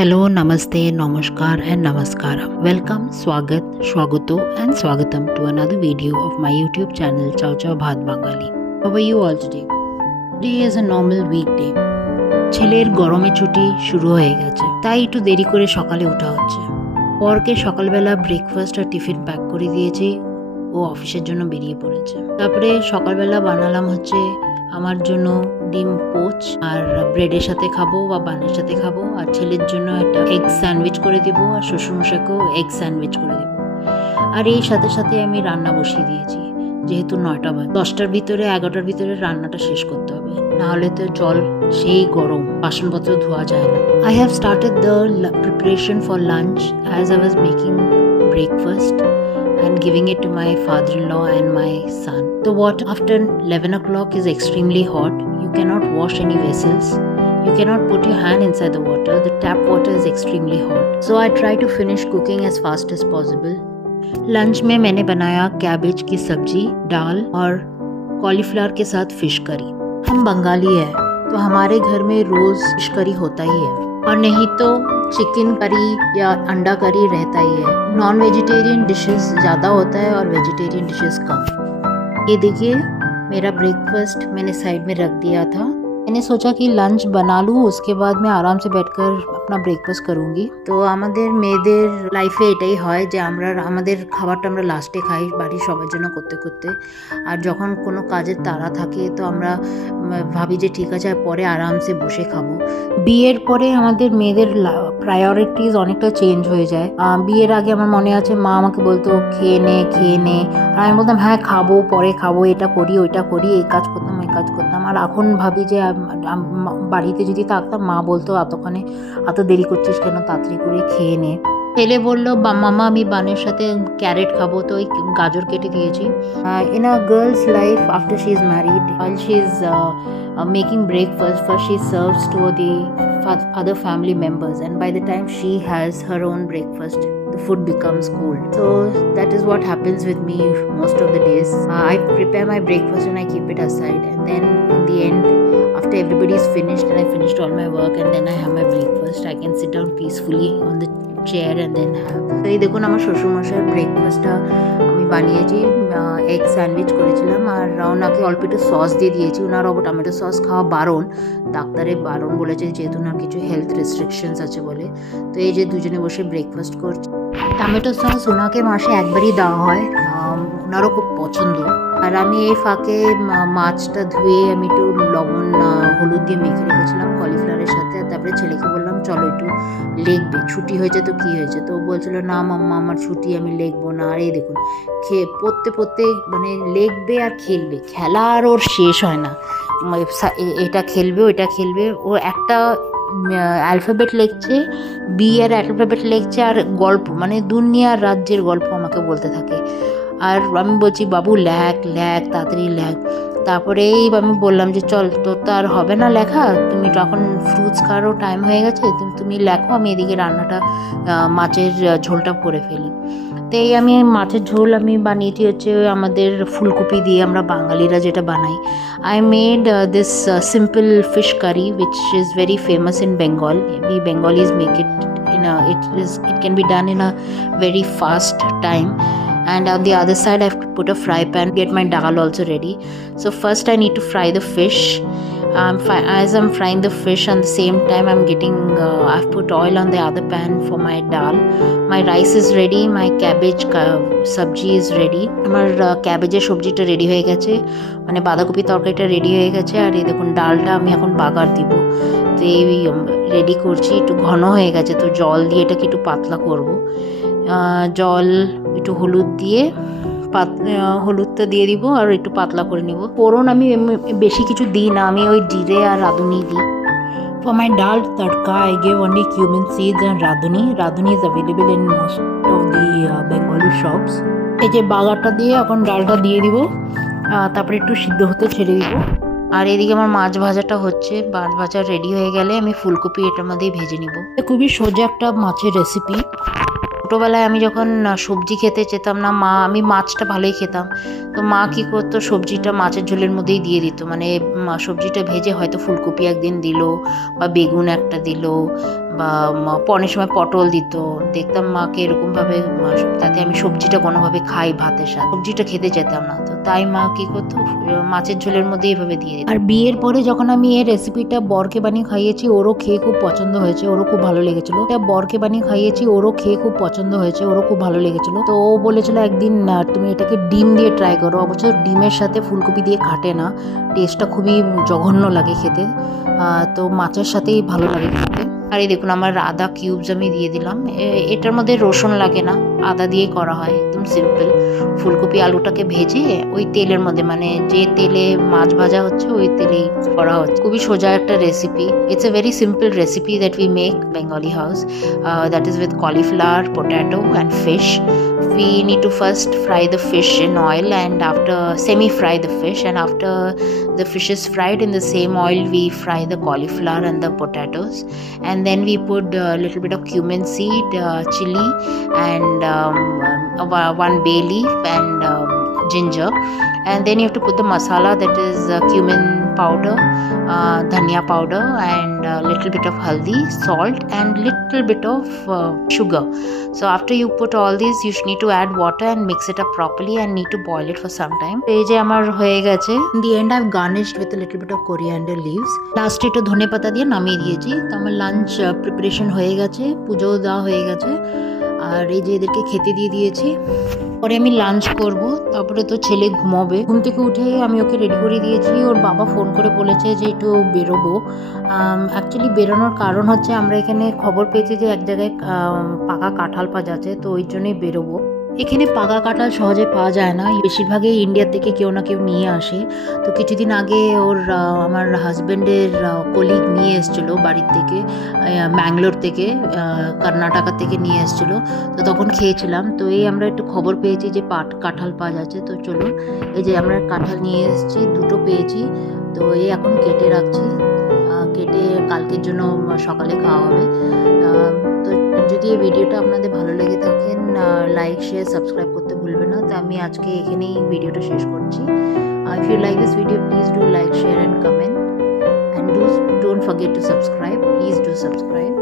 Hello, Namaste, Namaskar and Namaskaram. Welcome, Swagat, Swagato and Swagatam to another video of my YouTube channel Chow Chow Bhat Bengali. How are you all today? Today is a normal weekday. ছেলের গরমে ছুটি শুরু হয়ে গেছে, তাই একটু দেরি করে সকালে ওঠা হচ্ছে। পরকে সকালবেলা ব্রেকফাস্ট আর টিফিন প্যাক করে দিয়েছি, ও অফিসের জন্য বেরিয়ে পড়েছে। তারপরে সকালবেলা বানালাম হচ্ছে আমার জন্য ডিম পোচ, আর ব্রেডের সাথে খাবো বা বানের সাথে খাবো, আর ছেলের জন্য একটা এগ স্যান্ডউইচ করে দিব, আর শ্বশুরমশাইকেও এগ স্যান্ডউইচ করে দিব। আর এই সাথে সাথে আমি রান্না বসিয়ে দিয়েছি, যেহেতু 9টা বাজে, 10টার ভিতরে 11টার ভিতরে রান্নাটা শেষ করতে হবে, নাহলে তো জল সেই গরম, বাসনপত্র ধোয়া যায় না। I have started the preparation for lunch as I was making breakfast and giving it to my father-in-law and my son. The water after 11 o'clock is extremely hot. You cannot wash any vessels. You cannot put your hand inside the water. The tap water is extremely hot. So I try to finish cooking as fast as possible. Lunch में मैंने बनाया cabbage की सब्जी, दाल और cauliflower के साथ fish curry. हम बंगाली है तो हमारे घर में रोज फिश करी होता ही है, और नहीं तो चिकन करी या अंडा करी रहता ही है। नॉन वेजिटेरियन डिशेस ज़्यादा होता है और वेजिटेरियन डिशेस कम। ये देखिए मेरा ब्रेकफास्ट मैंने साइड में रख दिया था। मैंने सोचा कि लंच बना लूँ, उसके बाद मैं आराम से बैठकर अपना ব্রেকফাস্ট করুঙ্গি। তো আমাদের মেয়েদের লাইফে এটাই হয় যে আমরা আমাদের খাবারটা আমরা লাস্টে খাই বাড়ির সবার জন্য করতে করতে, আর যখন কোনো কাজের তাড়া থাকে তো আমরা ভাবি যে ঠিক আছে পরে আরামসে বসে খাবো। বিয়ের পরে আমাদের মেয়েদের প্রায়োরিটিজ অনেকটা চেঞ্জ হয়ে যায়। বিয়ের আগে আমার মনে আছে মা আমাকে বলতো খেয়ে নে খেয়ে নে, আর আমি বলতাম হ্যাঁ খাবো, পরে খাবো, এটা করি ওইটা করি, এই কাজ করতাম ওই কাজ করতাম। আর এখন ভাবি যে বাড়িতে যদি থাকতাম মা বলতো এতক্ষণে এত দেরি করছিস কেন, তাড়াতাড়ি করে খেয়ে নে। ছেলে বললো মামা আমি বানের সাথে ক্যারেট খাবো, তো ওই গাজর কেটে দিয়েছি। In a girls life after she is married, while she is making breakfast, first she serves to the other family members, and by the time she has her own breakfast the food becomes cold. So that is what happens with me most of the days. I prepare my breakfast and I keep it aside, and then in the end after everybody is finished and I finished all my work and then I have my breakfast, I can sit down peacefully on the chair and then have. তো এই দেখুন আমার শ্বশুরমশাইয়ের ব্রেকফাস্টটা আমি বানিয়েছি, egg sandwich করেছিলাম, আর ওনাকে অল্প একটু সস দিয়ে দিয়েছি। ওনার টমেটো সস খাওয়া বারণ, ডাক্তারে বারণ বলেছে যেহেতু ওনার কিছু হেলথ রেস্ট্রিকশনস আছে বলে। তো এই যে দুজনে বসে ব্রেকফাস্ট করছি। টমেটো সস ওনাকে মাসে একবারই দেওয়া হয়, ওনারও খুব পছন্দ। আর আমি এই ফাঁকে মাছটা ধুয়ে আমি একটু লবণ হলুদ দিয়ে মেখে রেখেছিলাম কলিফ্লাওয়ারের সাথে। তারপরে ছেলেকে বললাম চলো একটু লেখবে, ছুটি হয়েছে তো কী হয়েছে, তো ও বলছিল না মাম্মা আমার ছুটি, আমি লিখবো না। আর এই দেখুন পড়তে মানে লিখবে আর খেলবে, খেলা আর ওর শেষ হয় না। এটা খেলবে ওইটা খেলবে, ও একটা অ্যালফাবেট লিখছে, বি আর অ্যালফাবেট লিখছে, আর গল্প মানে দুনিয়ার রাজ্যের গল্প আমাকে বলতে থাকে। আর আমি বলছি বাবু লেখ লেখ তাড়াতাড়ি লেখ। তারপরেই আমি বললাম যে চল তোর তো আর হবে না লেখা, তুমি তখন ফ্রুটস খাওয়ারও টাইম হয়ে গেছে, তুমি লেখো, আমি এদিকে রান্নাটা মাছের ঝোলটা করে ফেলি। তো এই আমি মাছের ঝোল আমি বানিয়েছি হচ্ছে আমাদের ফুলকপি দিয়ে, আমরা বাঙালিরা যেটা বানাই। I made this simple fish curry which is very famous in Bengal. We Bengalis make it it can be done in a very fast time. And on the other side I've put a fry pan, get my dal also ready. So first I need to fry the fish. As I'm frying the fish, on the same time I've put oil on the other pan for my dal. My rice is ready, my cabbage sabji is ready. আমার ক্যাবেজের সবজিটা ready হয়ে গেছে, মানে বাঁধাকপি তরকারিটা ready হয়ে গেছে। আর এই দেখুন ডালটা আমি এখন বাগার দিব, তো এই রেডি করছি। একটু ঘন হয়ে গেছে তো জল দিয়ে এটাকে একটু পাতলা করব। জল একটু হলুদ দিয়ে হলুদটা দিয়ে দিব আর একটু পাতলা করে নিব। ফোড়ন আমি বেশি কিছু দিই না, আমি ওই জিরে আর রাঁধুনি দিই। For my dal tadka I gave only cumin seeds and radhuni. Radhuni is available in most of the Bengali shops. এই যে বাগারটা দিয়ে এখন ডালটা দিয়ে দিব, তারপরে একটু সিদ্ধ হতে ছেড়ে দিব। আর এদিকে আমার মাছ ভাজাটা হচ্ছে, মাছ ভাজা রেডি হয়ে গেলে আমি ফুলকপি এটার মধ্যে ভেজে নিব। খুবই সোজা একটা মাছের রেসিপি। ছোটোবেলায় আমি যখন সবজি খেতে যেতাম না, আমি মাছটা ভালোই খেতাম, তো মা কী করতো সবজিটা মাছের ঝোলের মধ্যেই দিয়ে দিত। মানে সবজিটা ভেজে হয়তো ফুলকপি একদিন দিল বা বেগুন একটা দিল বা অনেক সময় পটল দিত। দেখতাম মাকে এরকমভাবে, তাতে আমি সবজিটা কোনোভাবে খাই ভাতের সাথে, সবজিটা খেতে যেতাম না, তো তাই মা কি করতো মাছের ঝোলের মধ্যে এইভাবে দিয়ে দিত। আর বিয়ের পরে যখন আমি এই রেসিপিটা বরকে বানিয়ে খাইয়েছি, ওরও খেয়ে খুব পছন্দ হয়েছে, ওরও খুব ভালো লেগেছিল। বরকে বানিয়ে খাইয়েছি, ওরও খেয়ে খুব পছন্দ হয়েছে, ওরও খুব ভালো লেগেছিল। তো ও বলেছিল একদিন তুমি এটাকে ডিম দিয়ে ট্রাই করো। অবশ্য ডিমের সাথে ফুলকপি দিয়ে খাটে না, টেস্টটা খুবই জঘন্য লাগে খেতে, তো মাছের সাথেই ভালো লাগে খেতে। আর এই দেখুন আমার আদা কিউবস আমি দিয়ে দিলাম। এটার মধ্যে রসুন লাগে না, আদা দিয়েই করা হয়, একদম সিম্পল। ফুলকপি আলুটাকে ভেজে ওই তেলের মধ্যে, মানে যে তেলে মাছ ভাজা হচ্ছে ওই তেলেই করা হচ্ছে। খুবই সোজা একটা recipe. It's a very simple recipe that we make Bengali house, that is with cauliflower, potato and fish. We need to first fry the fish in oil, and after semi-fry the fish, and after the fish is fried in the same oil we fry the cauliflower and the potatoes, and then we put a little bit of cumin seed, chili, and one bay leaf and ginger, and then you have to put the masala, that is cumin powder, dhania powder, and a little bit of haldi, salt, and little bit of sugar. So after you put all these, you need to add water and mix it up properly and need to boil it for some time. এই যে আমার হয়ে গেছে। In the end I've garnished with a little bit of coriander leaves. লাস্টে একটু ধনে পাতা দিয়ে নামিয়ে দিয়েছি। তো আমার লাঞ্চ প্রিপারেশন হয়ে গেছে, পুজো দেওয়া হয়ে গেছে, আর এই যে এদেরকে খেতে দিয়ে দিয়েছি। পরে আমি লাঞ্চ করব, তারপরে তো ছেলে ঘুমাবে। ঘুম থেকে উঠে আমি ওকে রেডি করে দিয়েছি। ওর বাবা ফোন করে বলেছে যে একটু বেরোবো। অ্যাকচুয়ালি বেরোনোর কারণ হচ্ছে আমরা এখানে খবর পেয়েছি যে এক জায়গায় পাকা কাঁঠাল পাওয়া যাচ্ছে, তো ওই জন্যই বেরোবো। এখানে পাকা কাঁঠাল সহজে পাওয়া যায় না, বেশিরভাগই ইন্ডিয়া থেকে কেউ না কেউ নিয়ে আসে। তো কিছুদিন আগে আমার হাজব্যান্ডের কলিগ নিয়ে এসেছিলো বাড়ির থেকে, ম্যাঙ্গালোর থেকে, কর্ণাটকা থেকে নিয়ে এসেছিলো, তো তখন খেয়েছিলাম। তো এই আমরা একটু খবর পেয়েছি যে কাঁঠাল পাওয়া যাচ্ছে, তো চলুন এই যে আমরা কাঁঠাল নিয়ে এসেছি, দুটো পেয়েছি, তো এই এখন কেটে রাখছি, কেটে কালকের জন্য সকালে খাওয়া হবে। তো যদি এই ভিডিওটা আপনাদের ভালো লেগে থাকেন, লাইক শেয়ার সাবস্ক্রাইব করতে ভুলবেন না। তো আমি আজকে এখানেই ভিডিওটা শেষ করছি। If you like this video, please do like, share and comment, and don't forget to subscribe, please do subscribe.